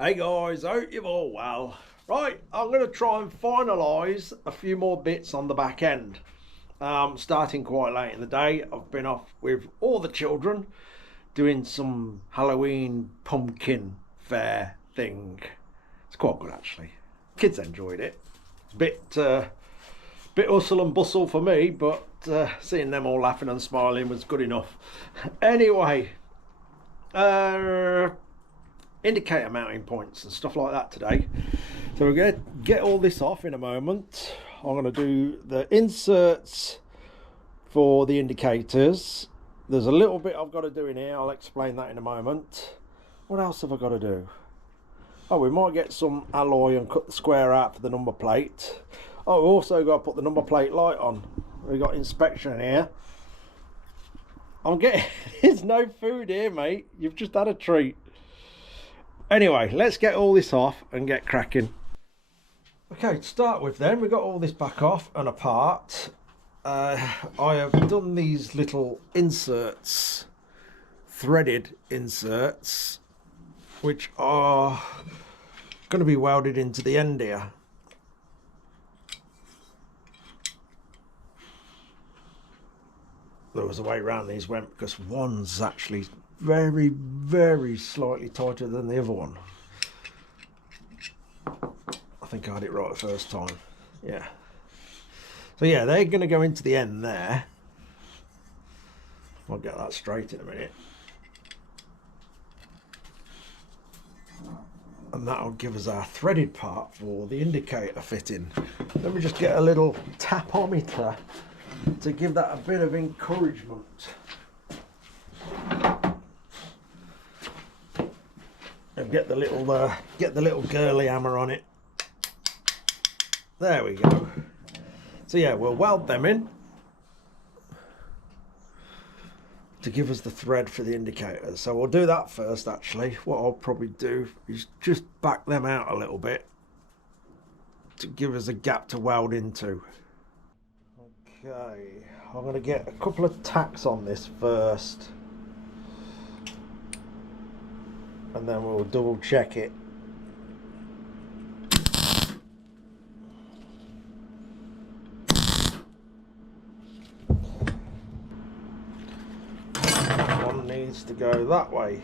Hey guys, hope you're all well. Right, I'm going to try and finalise a few more bits on the back end. Starting quite late in the day. I've been off with all the children doing some Halloween pumpkin fair thing. It's quite good actually. Kids enjoyed it. It's a bit hustle and bustle for me, but seeing them all laughing and smiling was good enough. Anyway, indicator mounting points and stuff like that today. So we're going to get all this off in a moment. I'm going to do the inserts for the indicators. There's a little bit I've got to do in here. I'll explain that in a moment. What else have I got to do? Oh, we might get some alloy and cut the square out for the number plate. Oh, we also got to put the number plate light on. We've got inspection here. I'm getting... There's no food here, mate. You've just had a treat. Anyway, let's get all this off and get cracking. Okay, to start with then, we've got all this back off and apart. I have done these little inserts, threaded inserts, which are going to be welded into the end here. There was a way around these went because one's actually very, very slightly tighter than the other one. I think I had it right the first time. Yeah. So yeah, they're going to go into the end there. I'll get that straight in a minute. And that'll give us our threaded part for the indicator fitting. Let me just get a little tapometer to give that a bit of encouragement. And get the little girly hammer on it. There we go. So yeah, we'll weld them in to give us the thread for the indicators. So we'll do that first actually. What I'll probably do is just back them out a little bit to give us a gap to weld into. Okay, I'm going to get a couple of tacks on this first. And then we'll double check it. One needs to go that way.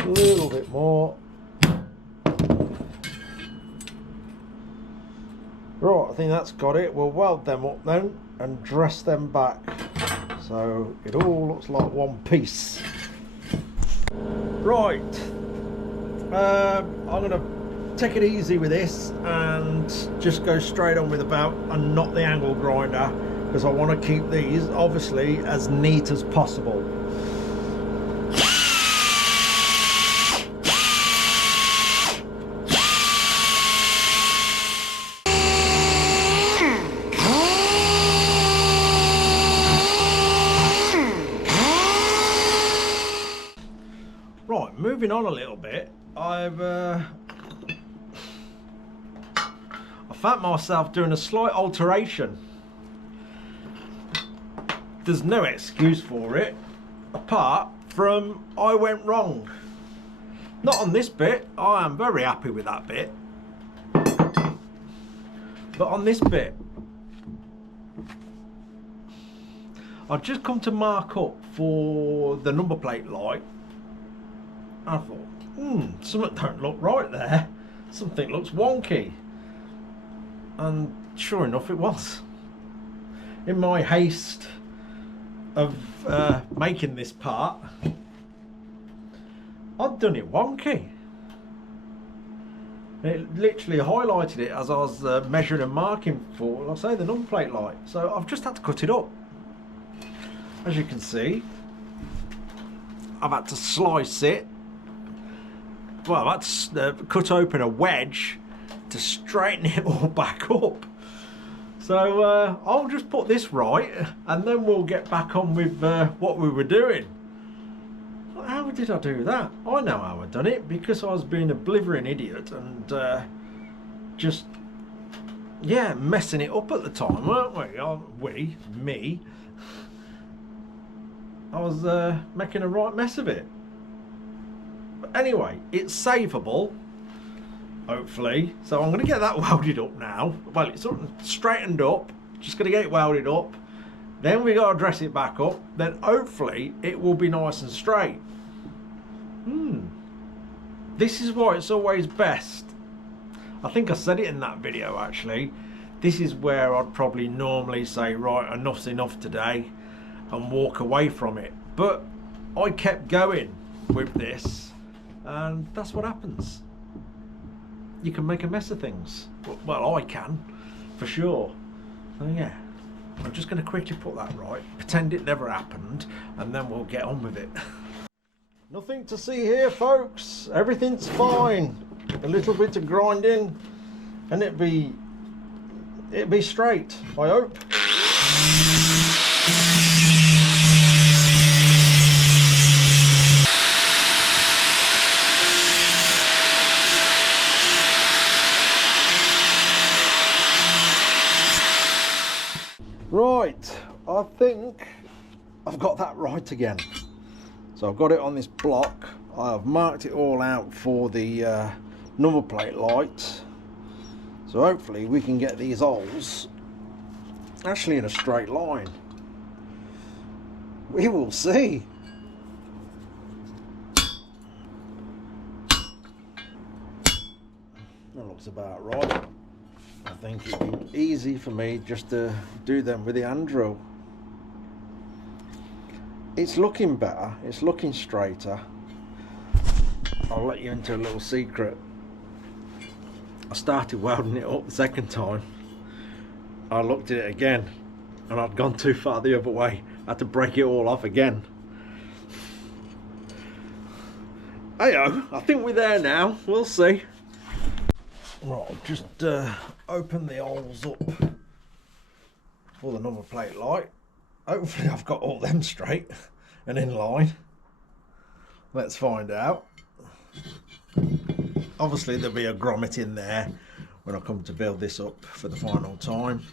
A little bit more. Right, I think that's got it. We'll weld them up then and dress them back so it all looks like one piece. Right, I'm going to take it easy with this and just go straight on with the belt and not the angle grinder because I want to keep these obviously as neat as possible. Right, moving on a little bit, I found myself doing a slight alteration. There's no excuse for it, apart from I went wrong. Not on this bit, I am very happy with that bit. But on this bit, I've just come to mark up for the number plate light. I thought, something don't look right there. Something looks wonky. And sure enough, it was. In my haste of making this part, I'd done it wonky. It literally highlighted it as I was measuring and marking for, like I say, the number plate light. So I've just had to cut it up. As you can see, I've had to slice it. Well, that's cut open a wedge to straighten it all back up. So I'll just put this right and then we'll get back on with what we were doing. How did I do that? I know how I've done it because I was being a blithering idiot and just yeah, messing it up at the time, weren't we? Me. I was making a right mess of it. But anyway, it's savable, hopefully. So I'm going to get that welded up now. Well, it's sort of straightened up. Just going to get it welded up. Then we got to dress it back up. Then hopefully it will be nice and straight. This is why it's always best. I think I said it in that video actually. This is where I'd probably normally say, right, enough's enough today, and walk away from it. But I kept going with this, and that's what happens. You can make a mess of things. Well, I can, for sure. So yeah, I'm just going to quickly put that right, pretend it never happened, and then we'll get on with it. Nothing to see here, folks. Everything's fine. A little bit of grinding, and it'd be straight, I hope. Right, I think I've got that right again. So I've got it on this block. I've marked it all out for the number plate light. So hopefully we can get these holes actually in a straight line. We will see. That looks about right. I think it'd be easy for me just to do them with the hand drill. It's looking better, it's looking straighter. I'll let you into a little secret. I started welding it up the second time. I looked at it again and I'd gone too far the other way. I had to break it all off again. Hey-oh, I think we're there now, we'll see. Right, I'll just open the holes up for the number plate light. Hopefully I've got all them straight and in line. Let's find out. Obviously there'll be a grommet in there when I come to build this up for the final time.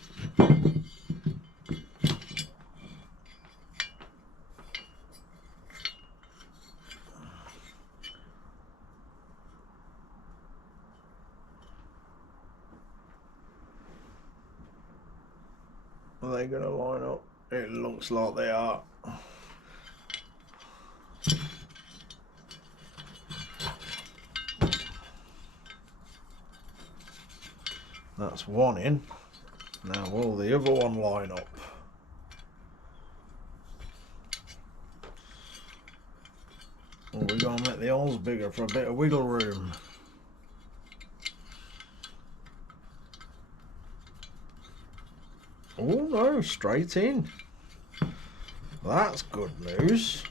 Are they going to line up? It looks like they are. That's one in. Now will the other one line up? Or we're going to make the holes bigger for a bit of wiggle room. Oh no, straight in. That's good news.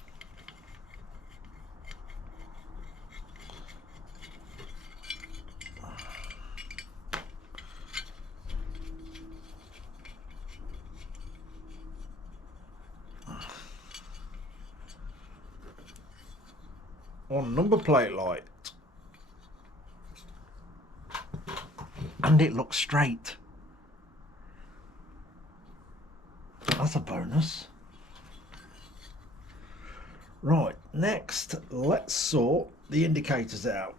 On number plate light. And it looks straight. That's a bonus. Right, next let's sort the indicators out.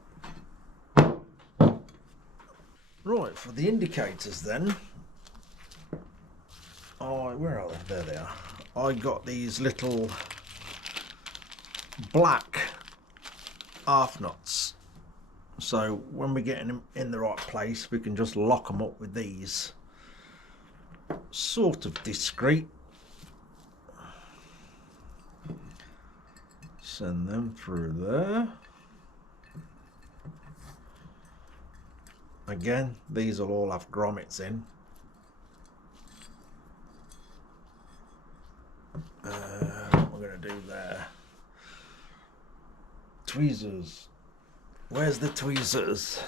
Right, for the indicators then, where are they? There they are. I got these little black half nuts. So when we're getting them in the right place, we can just lock them up with these. Sort of discreet. Send them through there. Again, these will all have grommets in. What we're going to do there. Tweezers. Where's the tweezers?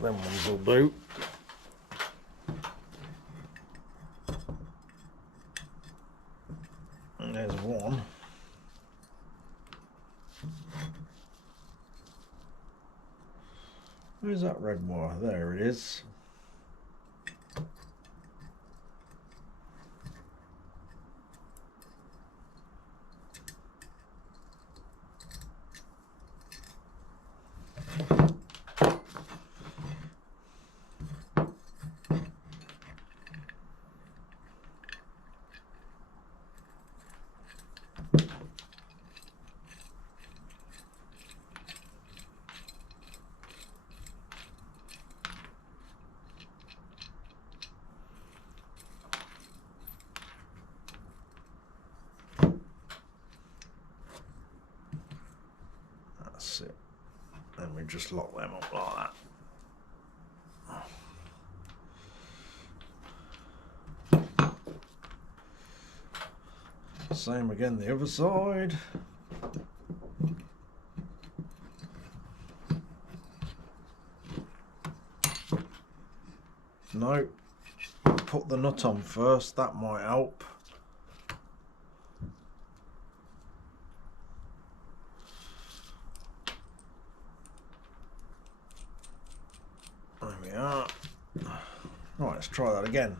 Them ones will do. And there's one. Where's Where's that red wire? There it is. That's it. And we just lock them up like that. Same again the other side. No, put the nut on first, that might help. There we are. Right, let's try that again.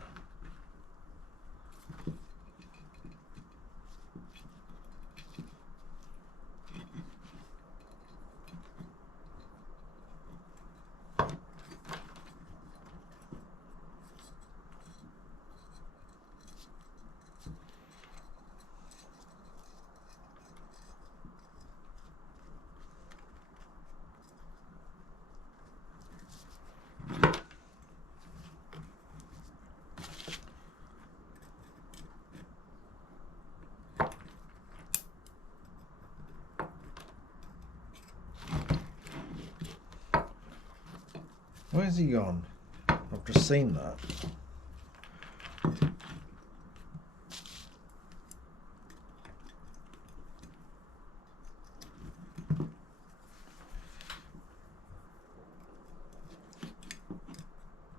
Where's he gone? I've just seen that.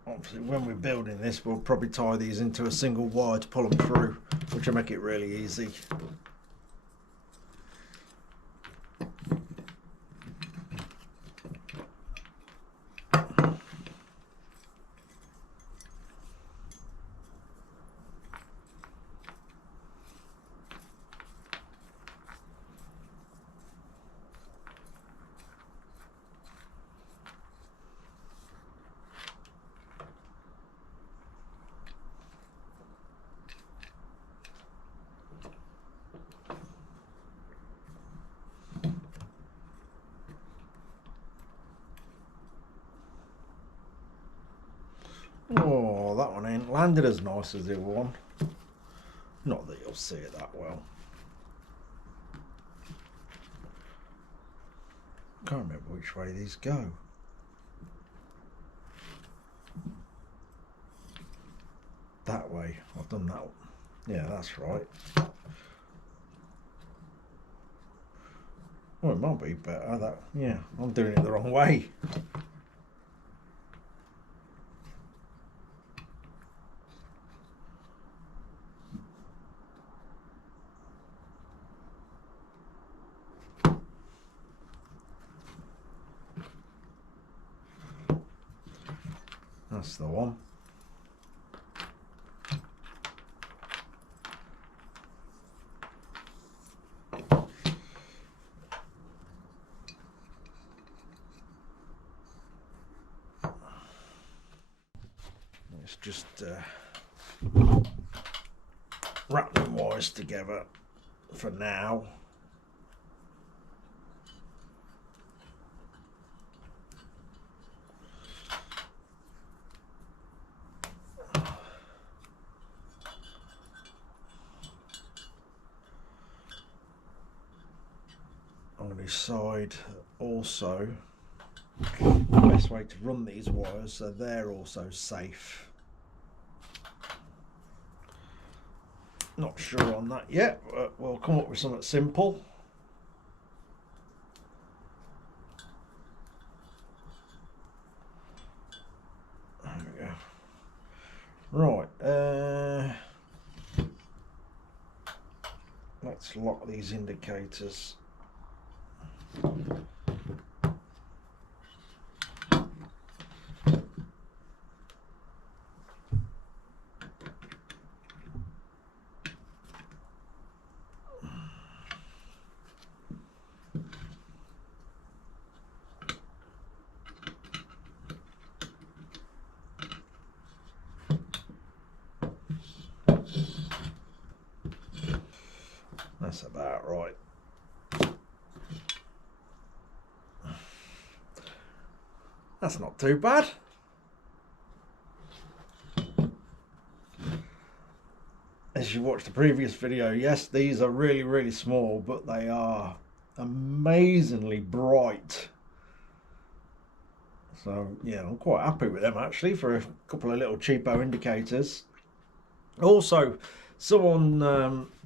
Obviously, when we're building this, we'll probably tie these into a single wire to pull them through, which will make it really easy. Oh, that one ain't landed as nice as the other one. Not that you'll see it that well. Can't remember which way these go. That way. I've done that one. Yeah, that's right. Well, it might be better. That, yeah, I'm doing it the wrong way. That's the one. Let's just wrap the wires together for now. On this side also, the best way to run these wires so they're also safe. Not sure on that yet, but we'll come up with something simple. There we go. Right, let's lock these indicators. right. That's not too bad. As you watched the previous video, yes, these are really small, but they are amazingly bright. So yeah, I'm quite happy with them actually for a couple of little cheapo indicators. Also, someone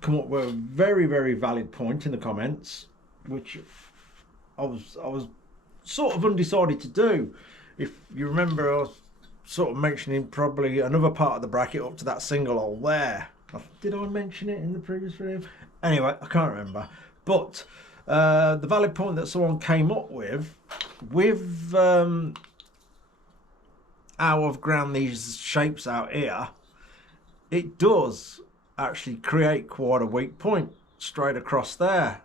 come up with a very valid point in the comments, which I was sort of undecided to do. If you remember, I was sort of mentioning probably another part of the bracket up to that single hole there. Did I mention it in the previous video? Anyway, I can't remember. But the valid point that someone came up with how I've ground these shapes out here, it does actually create quite a weak point straight across there.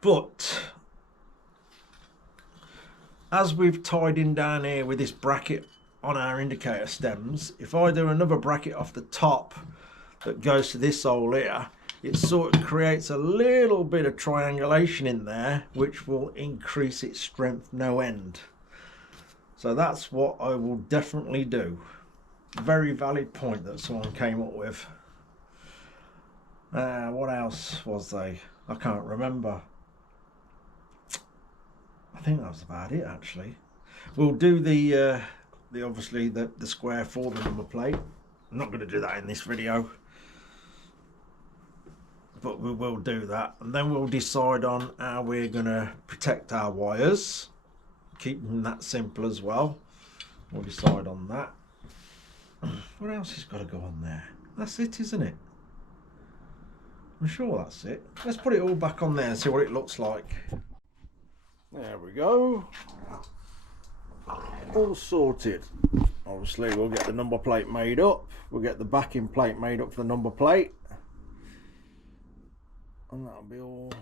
But as we've tied in down here with this bracket on our indicator stems, if I do another bracket off the top that goes to this hole here, it sort of creates a little bit of triangulation in there, which will increase its strength no end. So that's what I will definitely do. Very valid point that someone came up with. What else was they? I can't remember. I think that was about it actually. We'll do the obviously the square for the number plate. I'm not going to do that in this video, but we will do that, and then we'll decide on how we're going to protect our wires. Keep them that simple as well. We'll decide on that. What else has got to go on there? That's it, isn't it? I'm sure that's it. Let's put it all back on there and see what it looks like. There we go. All sorted. Obviously we'll get the number plate made up. We'll get the backing plate made up for the number plate. And that'll be all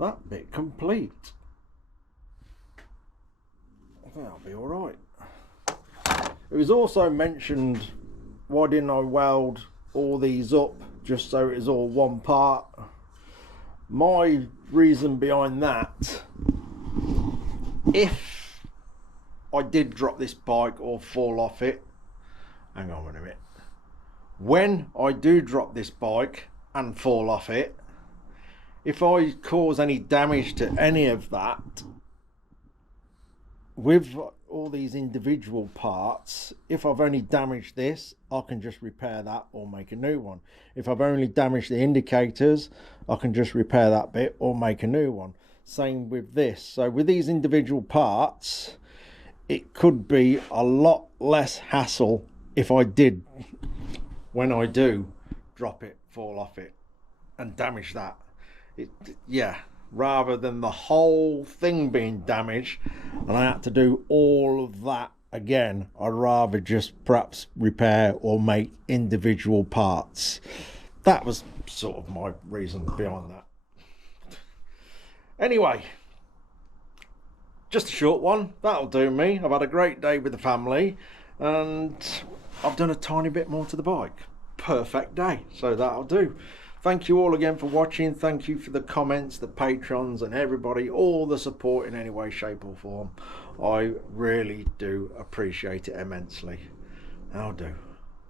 that bit complete. I think that'll be alright. It was also mentioned, why didn't I weld all these up just so it is all one part? My reason behind that, if I did drop this bike or fall off it, hang on a minute, when I do drop this bike and fall off it, if I cause any damage to any of that, with all these individual parts, if I've only damaged this, I can just repair that or make a new one. If I've only damaged the indicators, I can just repair that bit or make a new one. Same with this. So with these individual parts, it could be a lot less hassle if I did, when I do drop it, fall off it and damage that. Yeah, rather than the whole thing being damaged and I had to do all of that again, I'd rather just perhaps repair or make individual parts. That was sort of my reason behind that. Anyway, just a short one, that'll do me. I've had a great day with the family and I've done a tiny bit more to the bike. Perfect day, so that'll do. Thank you all again for watching. Thank you for the comments, the patrons and everybody, all the support in any way, shape or form. I really do appreciate it immensely. I'll do.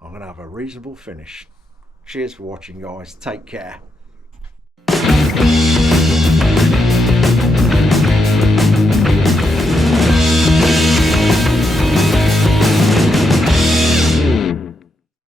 I'm going to have a reasonable finish. Cheers for watching, guys. Take care.